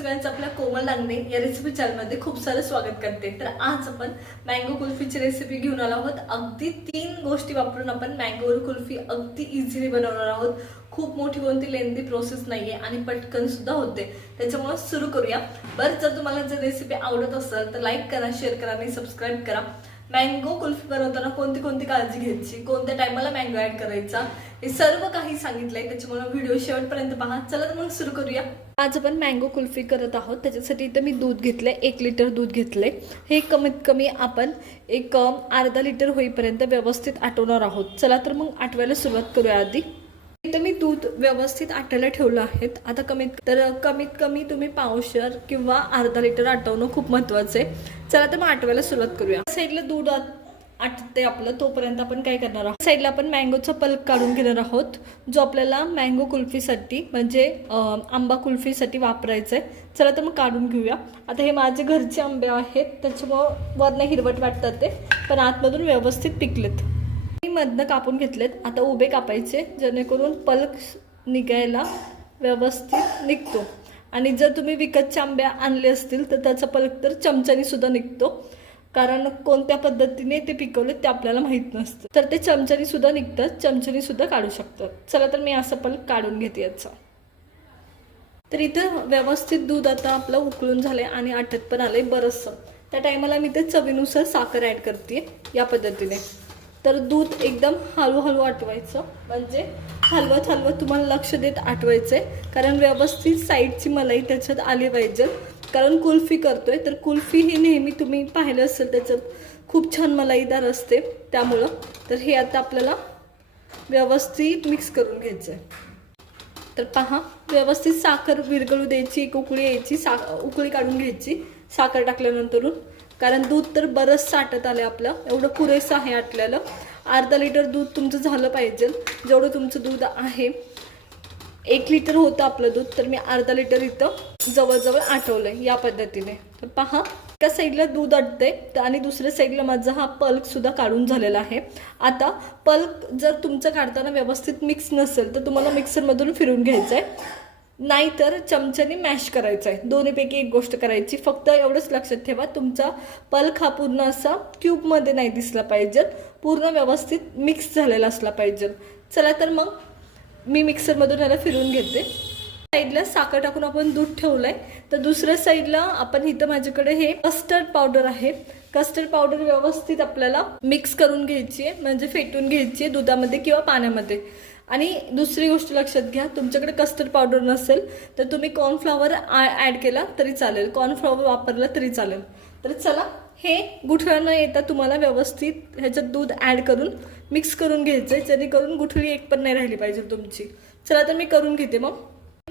आपल्या कोमल लागणे या रेसिपी चॅनलमध्ये खूप सारं स्वागत करते. तर आज आपण मँगो कुल्फीची रेसिपी घेऊन आलो आहोत. अगदी तीन गोष्टी वापरून आपण मँगो कुल्फी अगदी इझिली बनवणार आहोत. खूप मोठी कोणती लेंदी प्रोसेस नाहीये आणि पटकन सुद्धा होते. त्याच्यामुळे सुरू करूया. बरं जर तुम्हाला जर रेसिपी आवडत असेल तर लाईक करा शेअर करा आणि सबस्क्राईब करा. मँगो कुल्फी बनवताना कोणती कोणती काळजी घ्यायची? कोणत्या टायमाला मँगो ऍड करायचा? हे सर्व काही सांगितलंय. त्याच्यामुळे व्हिडिओ शेवटपर्यंत पहा. चला तर मग सुरू करूया. आज आपण मँगो कुल्फी करत आहोत. त्याच्यासाठी इथं मी दूध घेतलं आहे एक लिटर दूध घेतलंय. हे कमीत कमी आपण एक अर्धा लिटर होईपर्यंत व्यवस्थित आटवणार आहोत. चला तर मग आटवायला सुरुवात करूया आधी. इथं मी दूध व्यवस्थित आटायला ठेवलं आहेत. आता कमीत तर कमीत कमी तुम्ही पावशर किंवा अर्धा लिटर आटवणं खूप महत्वाचं आहे. चला तर मग आटवायला सुरुवात करूया. साईडला दूध आटते आपलं तोपर्यंत आपण काय करणार आहोत? साईडला आपण मँगोचा पल्प काढून घेणार आहोत जो आपल्याला मँगो कुल्फीसाठी म्हणजे आंबा कुल्फीसाठी वापरायचा आहे चला तर मग काढून घेऊया. आता हे माझे घरचे आंबे आहेत त्याच्यामुळं वरनं हिरवट वाटतात ते पण आतमधून व्यवस्थित पिकलेत. मी मधनं कापून घेतलेत. आता उभे कापायचे जेणेकरून पलक निघायला व्यवस्थित निघतो. आणि जर तुम्ही विकतच्या आंब्या आणले असतील तर त्याचा पलक तर चमच्याने सुद्धा निघतो. कारण कोणत्या पद्धतीने ते पिकवले ते आपल्याला माहीत नसतं. तर ते चमच्यानी सुद्धा निघतात चमच्यानी सुद्धा काढू शकतात. चला तर मी असं पण काढून घेते याचा. तर इथं व्यवस्थित दूध आता आपलं उकळून झालंय आणि आटत पण आलंय बरंचसं. त्या टायमाला मी ते चवीनुसार साखर ॲड करते या पद्धतीने. तर दूध एकदम हळूहळू आटवायचं. म्हणजे हलवत हलवत तुम्हाला लक्ष देत आटवायचंय. कारण व्यवस्थित साईडची मलाई त्याच्यात आली पाहिजे. कारण कुल्फी करतोय तर कुल्फी ही नेहमी तुम्ही पाहिलं असेल त्याच्यात खूप छान मलाईदार असते त्यामुळं. तर हे आता आपल्याला व्यवस्थित मिक्स करून घ्यायचं आहे तर पहा व्यवस्थित साखर विरघळू द्यायची एक उकळी यायची सा उकळी काढून घ्यायची साखर टाकल्यानंतरून. कारण दूध तर बरंच साठत आलं आपलं एवढं पुरेसं आहे आटल्याला अर्धा लिटर दूध तुमचं झालं पाहिजे जेवढं तुमचं दूध आहे. एक लिटर होतं आपलं दूध तर मी अर्धा लिटर इथं जवळजवळ आठवलंय या पद्धतीने. तर पहा एका साईडला दूध अटते आणि दुसऱ्या साईडला माझा हा पल्क सुद्धा काढून झालेला आहे. आता पल्क जर तुमचं काढताना व्यवस्थित मिक्स नसेल तर तुम्हाला मिक्सरमधून फिरून घ्यायचं आहे नाहीतर चमच्याने मॅश करायचं आहे दोन्हीपैकी एक गोष्ट करायची. फक्त एवढंच लक्षात ठेवा तुमचा पल्क हा पूर्ण असा क्यूबमध्ये नाही दिसला पाहिजे. पूर्ण व्यवस्थित मिक्स झालेला असला पाहिजे. चला तर मग मी मिक्सरमधून याला फिरून घेते. साईडला साखर टाकून आपण दूध ठेवलंय. तर दुसऱ्या साईडला आपण इथं माझ्याकडे हे कस्टर्ड पावडर आहे. कस्टर्ड पावडर व्यवस्थित आपल्याला मिक्स करून घ्यायची आहे म्हणजे फेटून घ्यायची आहे दुधामध्ये किंवा पाण्यामध्ये. आणि दुसरी गोष्ट लक्षात घ्या तुमच्याकडे कस्टर्ड पावडर नसेल तर तुम्ही कॉर्नफ्लॉवर ॲड केला तरी चालेल. कॉर्नफ्लॉवर वापरला तरी चालेल. तर चला हे गुठळ्या न येता तुम्हाला व्यवस्थित ह्याच्यात दूध ॲड करून मिक्स करून घ्यायचं आहे जेणेकरून गुठळी एक पण नाही राहिली पाहिजे तुमची. चला तर मी करून घेते मग.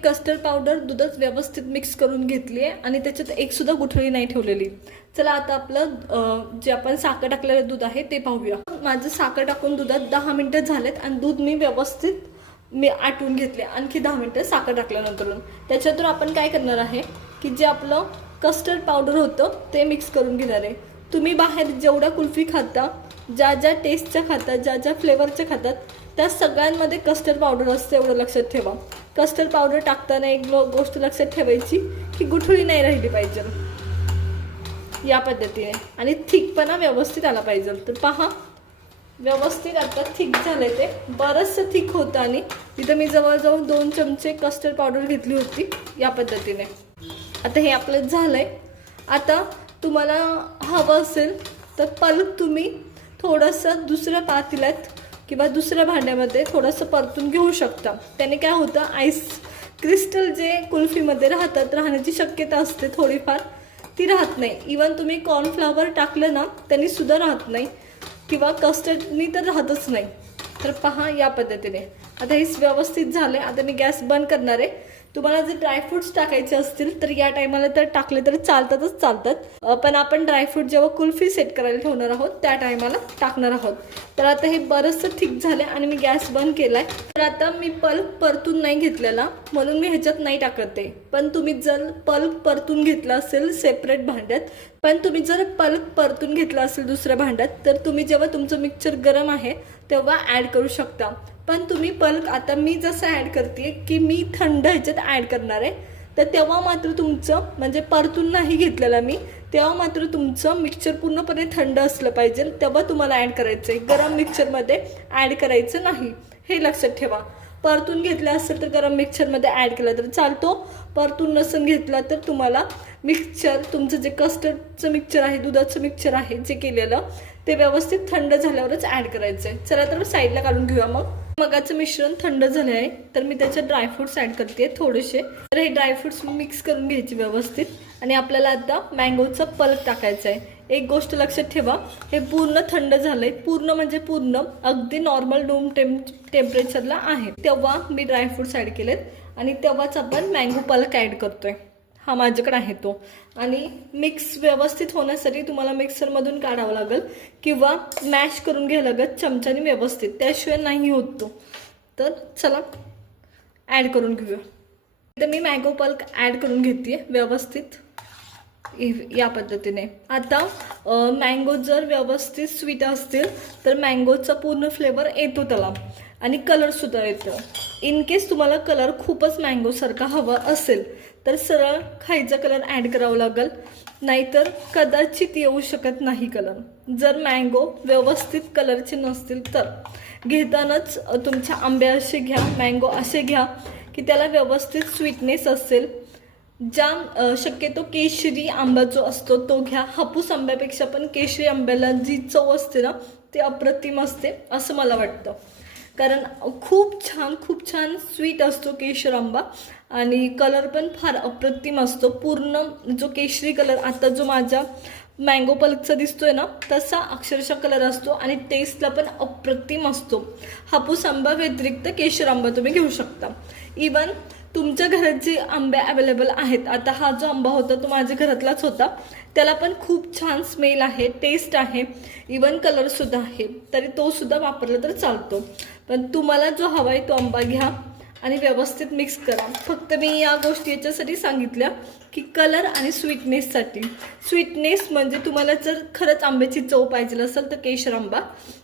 कस्टर्ड पावडर दुधात व्यवस्थित मिक्स करून घेतली आहे आणि त्याच्यात एकसुद्धा गुठळी नाही ठेवलेली. चला आता आपलं जे आपण साखर टाकलेलं दूध आहे ते पाहूया. माझं साखर टाकून दुधात दहा मिनटं झालेत आणि दूध मी व्यवस्थित मी आटवून घेतले. आणखी दहा मिनटं साखर टाकल्यानंतर त्याच्यातून आपण काय करणार आहे की जे आपलं कस्टर्ड पावडर होतं ते मिक्स करून घेणार आहे. तुम्ही बाहेर जेवढ्या कुल्फी खाता ज्या ज्या टेस्टच्या खातात ज्या ज्या फ्लेवरच्या खातात त्या सगळ्यांमध्ये कस्टर्ड पावडर असते एवढं लक्षात ठेवा. कस्टर्ड पावडर टाकताना एक गोष्ट लक्षात ठेवायची की गुठळी नाही राहिली पाहिजे. या पद्धतीने. आणि थिकपणा व्यवस्थित आला पाहिजे. तर पहा व्यवस्थित आता थिक झाले ते. बरंचसं थिक होतं आणि तिथं मी जवळजवळ दोन चमचे कस्टर्ड पावडर घेतली होती या पद्धतीने. आता हे आपलं झालं आहे आता तुम्हाला हवं असेल तर पलक तुम्ही थोडंसं दुसऱ्या पातेल्यात किंवा दुसऱ्या भांड्यामध्ये थोडंसं परतून घेऊ शकता. त्याने काय होतं आईस क्रिस्टल जे कुल्फीमध्ये राहतात राहण्याची शक्यता असते थोडीफार ती राहत नाही. इवन तुम्ही कॉर्नफ्लावर टाकलं ना त्यांनी सुद्धा राहत नाही. किंवा कस्टर्डनी तर राहतच नाही. तर पहा या पद्धतीने. आता हे व्यवस्थित झाले आता मी गॅस बंद करणार आहे. तुम्हाला जर ड्रायफ्रुट्स टाकायचे असतील तर या टायमाला तर टाकले तर चालतातच चालतात. पण आपण ड्रायफ्रूट जेव्हा कुल्फी सेट करायला ठेवणार आहोत त्या टायमाला टाकणार आहोत. तर आता हे बरंचसं ठीक झालं आणि मी गॅस बंद केलाय. तर आता मी पल्प परतून नाही घेतलेला म्हणून मी ह्याच्यात नाही टाकत. आहे पण तुम्ही जर पल्प परतून घेतला असेल सेपरेट भांड्यात पण तुम्ही जर पल्प परतून घेतला असेल दुसऱ्या भांड्यात तर तुम्ही जेव्हा तुमचं मिक्सर गरम आहे तेव्हा ॲड करू शकता. पण तुम्ही पल्क आता मी जसं ॲड करते की मी थंड ह्याच्यात ॲड करणार आहे. तर तेव्हा मात्र तुमचं म्हणजे परतून नाही घेतलेलं मी तेव्हा मात्र तुमचं मिक्सचर पूर्णपणे थंड असलं पाहिजे तेव्हा तुम्हाला ॲड करायचं आहे. गरम मिक्सचरमध्ये ॲड करायचं नाही. हे लक्षात ठेवा. परतून घेतलं असेल तर गरम मिक्सरमध्ये ॲड केला तर चालतो. परतून नसून घेतला तर तुम्हाला मिक्सचर तुमचं जे कस्टर्डचं मिक्सचर आहे दुधाचं मिक्सचर आहे जे केलेलं ते व्यवस्थित थंड झाल्यावरच ॲड करायचं आहे चला तर साईडला काढून घेऊया मग. मगाचं मिश्रण थंड झालं आहे तर मी त्याच्यात ड्रायफ्रुट्स ॲड करते थोडेसे. तर हे ड्रायफ्रुट्स मिक्स करून घ्यायचे व्यवस्थित. आणि आपल्याला आता मँगोचं पल्प टाकायचं आहे एक गोष्ट लक्षात ठेवा हे पूर्ण थंड झालं आहे पूर्ण म्हणजे पूर्ण अगदी नॉर्मल रूम टेम टेम्परेचरला आहे. तेव्हा मी ड्रायफ्रूट्स ॲड केलेत आणि तेव्हाच आपण मँगो पल्क ॲड करतोय. हा माझ्याकडे आहे तो. आणि मिक्स व्यवस्थित होण्यासाठी तुम्हाला मिक्सरमधून काढावं लागेल किंवा मॅश करून घ्यावं लागेल चमच्याने व्यवस्थित. त्याशिवाय नाही होत तो. तर चला ॲड करून घेऊया. तर मी मँगो पल्क ॲड करून घेते व्यवस्थित. या पद्धतीने. आता मँगो जर व्यवस्थित स्वीट असतील तर मँगोचा पूर्ण फ्लेवर येतो त्याला. आणि कलरसुद्धा येतो. इन केस तुम्हाला कलर खूपच मँगोसारखा हवा असेल तर सरळ खायचा कलर ॲड करावा लागेल. नाहीतर कदाचित येऊ शकत नाही कलर जर मँगो व्यवस्थित कलरचे नसतील तर. घेतानाच तुमच्या आंबे असे घ्या मँगो असे घ्या की त्याला व्यवस्थित स्वीटनेस असेल. ज्या शक्यतो केशरी आंबा जो असतो तो घ्या. हापूस आंब्यापेक्षा पण केशरी आंब्याला जी चव असते ना ते अप्रतिम असते असं मला वाटतं. कारण खूप छान खूप छान स्वीट असतो केशर आंबा आणि कलर पण फार अप्रतिम असतो. पूर्ण जो केशरी कलर आता जो माझ्या मँगो पल्कचा दिसतोय ना तसा अक्षरशः कलर असतो आणि टेस्टला पण अप्रतिम असतो. हापूस आंबा व्यतिरिक्त केशर आंबा तुम्ही घेऊ शकता. इवन तुमच्या घरात जे आंबे अवेलेबल आहेत आता हा जो आंबा होता तो माझ्या घरातलाच होता. त्याला पण खूप छान स्मेल आहे टेस्ट आहे इवन कलरसुद्धा आहे तरी तोसुद्धा वापरला तर चालतो. पण तुम्हाला जो हवा आहे तो आंबा घ्या. आणि व्यवस्थित मिक्स करा. फक्त मी या गोष्टी याच्यासाठी सांगितल्या की कलर आणि स्वीटनेससाठी स्वीटनेस म्हणजे तुम्हाला जर खरंच आंब्याची चव पाहिजे असेल तर केशर आंबा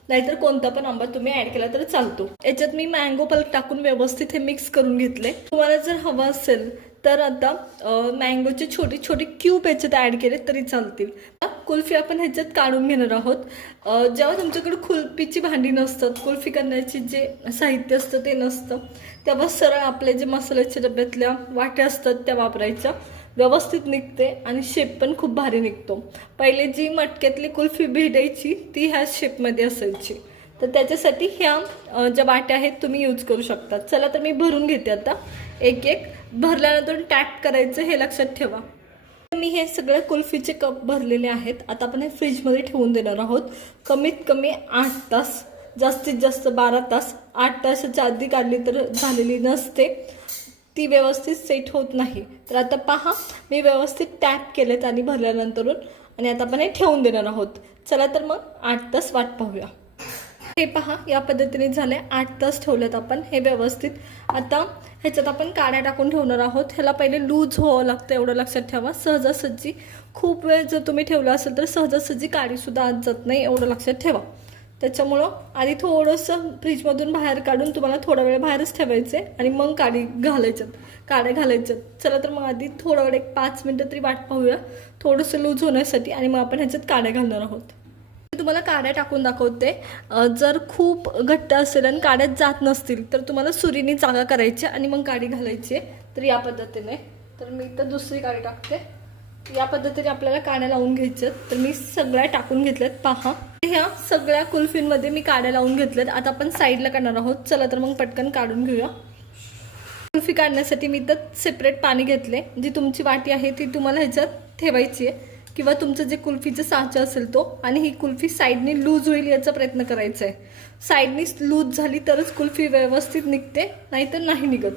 नाहीतर कोणता पण आंबा तुम्ही ॲड केला तर चालतो. याच्यात मी मँगो पल्क टाकून व्यवस्थित हे मिक्स करून घेतले. तुम्हाला जर हवं असेल तर आता मँगोचे छोटे छोटे क्यूब याच्यात ॲड केले तरी चालतील. कुल्फी आपण ह्याच्यात काढून घेणार आहोत. जेव्हा तुमच्याकडे कुल्फीची भांडी नसतात कुल्फी करण्याची जे साहित्य असतं ते नसतं. तेव्हा सरळ आपले जे मसाल्याच्या डब्यातल्या वाट्या असतात त्या वापरायच्या. व्यवस्थित निघते आणि शेप पण खूप भारी निघतो. पहिले जी मटक्यातली कुल्फी भेटायची ती ह्या शेपमध्ये असायची. तर त्याच्यासाठी ह्या ज्या वाट्या आहेत तुम्ही यूज करू शकता. चला तर मी भरून घेते आता. एक एक. भरल्यानंतर टॅप करायचं हे लक्षात ठेवा. मी हे सगळे कुल्फीचे कप भरलेले आहेत. आता आपण हे फ्रीजमध्ये ठेवून देणार आहोत. कमीत कमी आठ तास. जास्तीत जास्त बारा तास आठ तासाच्या आधी काढली तर झालेली नसते. ती व्यवस्थित सेट होत नाही. तर आता पहा मी व्यवस्थित टॅप केलेत आणि भरल्यानंतरून आणि आता आपण हे ठेवून देणार आहोत. चला तर मग आठ तास वाट पाहूया. हे पहा या पद्धतीने झाले. आठ तास ठेवलेत आपण हे व्यवस्थित. आता ह्याच्यात आपण काड्या टाकून ठेवणार आहोत. ह्याला पहिले लूज व्हावं लागतं एवढं लक्षात ठेवा. सहजासहजी खूप वेळ जर तुम्ही ठेवलं असेल तर सहजासहजी काडीसुद्धा आत जात नाही एवढं लक्षात ठेवा. त्याच्यामुळं आधी थोडंसं फ्रीजमधून बाहेर काढून तुम्हाला थोडा वेळ बाहेरच ठेवायचे आणि मग काडी घालायच्यात काड्या घालायच्यात. चला तर मग आधी थोडा वेळ एक पाच मिनटं तरी वाट पाहूया थोडंसं लूज होण्यासाठी आणि मग आपण ह्याच्यात काड्या घालणार आहोत. मी तुम्हाला काड्या टाकून दाखवते. जर खूप घट्ट असेल आणि काड्यात जात नसतील तर तुम्हाला सुरीने जागा करायची आणि मग काडी घालायची तर या पद्धतीने. तर मी तर दुसरी काडी टाकते. या पद्धतीने आपल्याला काड्या लावून घ्यायच्यात. तर मी सगळ्या टाकून घेतल्यात. पहा. ह्या सगळ्या कुल्फींमध्ये मी काड्या लावून घेतल्यात. आता आपण साईडला काढणार आहोत. चला तर मग पटकन काढून घेऊया. कुल्फी काढण्यासाठी मी तर सेपरेट पाणी घेतले. जी तुमची वाटी आहे ती तुम्हाला ह्याच्यात ठेवायची आहे. किंवा तुमचं जे कुल्फीचं साचा असेल तो. आणि ही कुल्फी साईडने लूज होईल याचा प्रयत्न करायचा आहे. साईडनी लूज झाली तरच कुल्फी व्यवस्थित निघते. नाहीतर नाही निघत.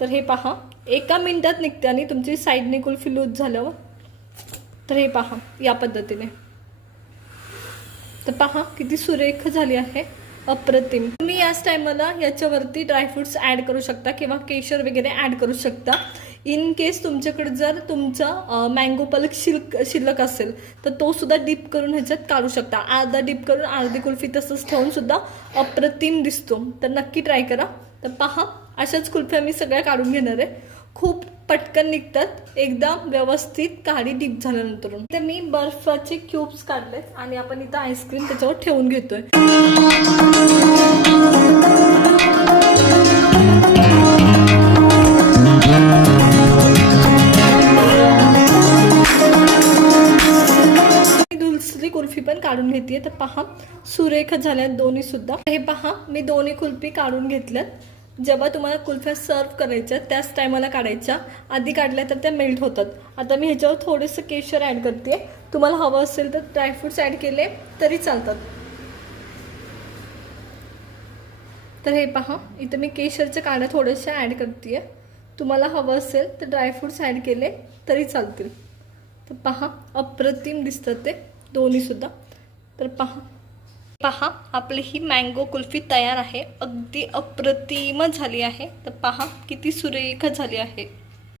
तर हे पहा. एका मिनिटात निघते आणि तुमची साईडने कुल्फी लूज झाल्यावर तर हे पहा या पद्धतीने. तर पहा किती सुरेख झाली आहे अप्रतिम. तुम्ही याच टायमाला याच्यावरती ड्रायफ्रुट्स ॲड करू शकता किंवा केशर वगैरे ॲड करू शकता. इन केस तुमच्याकडे जर तुमचा मँगो पलक शिल्क शिल्लक असेल तर तो सुद्धा डीप करून ह्याच्यात काढू शकता. अर्धा डीप करून अर्धी कुल्फी तसंच ठेवून सुद्धा अप्रतिम दिसतो. तर नक्की ट्राय करा. तर पहा अशाच कुल्फ्या मी सगळ्या काढून घेणार आहे. खूप पटकन निघतात. एकदम व्यवस्थित काडी डीप झाल्यानंतर तर मी बर्फाचे क्यूब्स काढले आणि आपण इथं आईस्क्रीम त्याच्यावर ठेवून घेतोय. दुसरी कुल्फी पण काढून घेतली तर पहा सुरेख झाल्यात दोन्ही सुद्धा हे पहा मी दोन्ही कुल्फी काढून घेतल्यात. जेव्हा तुम्हाला कुल्फ्या सर्व करायच्या त्याच टायमाला काढायच्या आधी काढल्या तर त्या मेल्ट होतात. आता मी ह्याच्यावर थोडंसं केशर ॲड करते. तुम्हाला हवं असेल तर ड्रायफ्रुट्स ॲड केले तरी चालतात. तर हे पहा इथं मी केशरच्या काड्या थोड्याशा ॲड करते तुम्हाला हवं असेल तर ड्रायफ्रुट्स ॲड केले तरी चालतील. तर पहा अप्रतिम दिसतं ते दोन्हीसुद्धा. तर पहा. पहा आपली ही मँगो कुल्फी तयार आहे. अगदी अप्रतिम झाली आहे. तर पहा किती सुरेख झाली आहे.